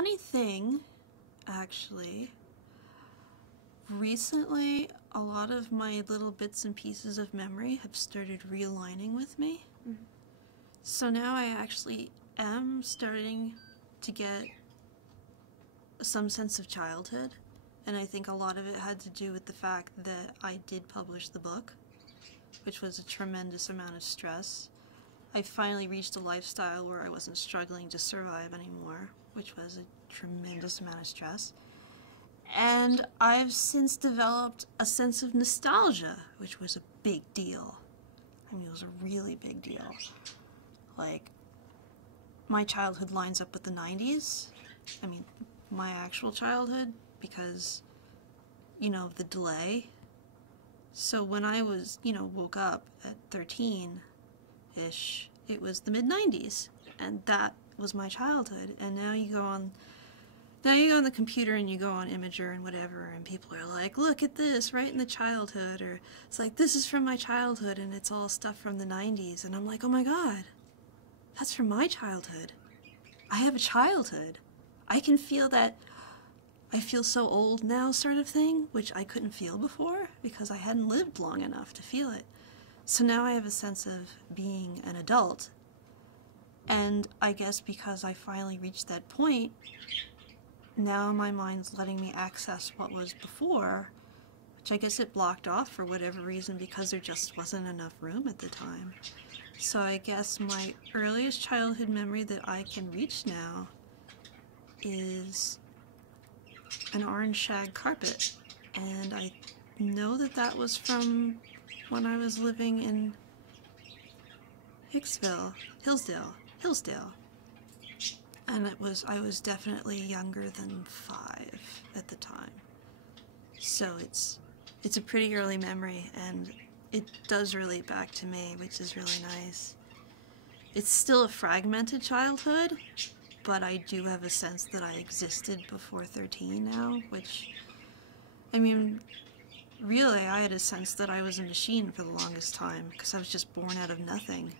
funny thing, actually, recently a lot of my little bits and pieces of memory have started realigning with me. Mm-hmm. So now I actually am starting to get some sense of childhood, and I think a lot of it had to do with the fact that I did publish the book, which was a tremendous amount of stress. I finally reached a lifestyle where I wasn't struggling to survive anymore, which was a tremendous amount of stress. And I've since developed a sense of nostalgia, which was a big deal. I mean, it was a really big deal. Like, my childhood lines up with the 90s. I mean, my actual childhood, because, you know, the delay. So when I was, woke up at 13-ish, it was the mid-90s, and that was my childhood. And now you go on the computer and you go on Imager and whatever, and people are like, look at this, right in the childhood, or it's like, this is from my childhood, and it's all stuff from the 90s, and I'm like, oh my god, that's from my childhood. I have a childhood. I can feel that I feel so old now sort of thing, which I couldn't feel before because I hadn't lived long enough to feel it. So now I have a sense of being an adult, and I guess because I finally reached that point, now my mind's letting me access what was before, which I guess it blocked off for whatever reason because there just wasn't enough room at the time. So I guess my earliest childhood memory that I can reach now is an orange shag carpet, and I know that that was from when I was living in Hillsdale, and I was definitely younger than 5 at the time. So it's a pretty early memory, and it does relate back to me, which is really nice. It's still a fragmented childhood, but I do have a sense that I existed before 13 now, which, I mean, really I had a sense that I was a machine for the longest time, because I was just born out of nothing.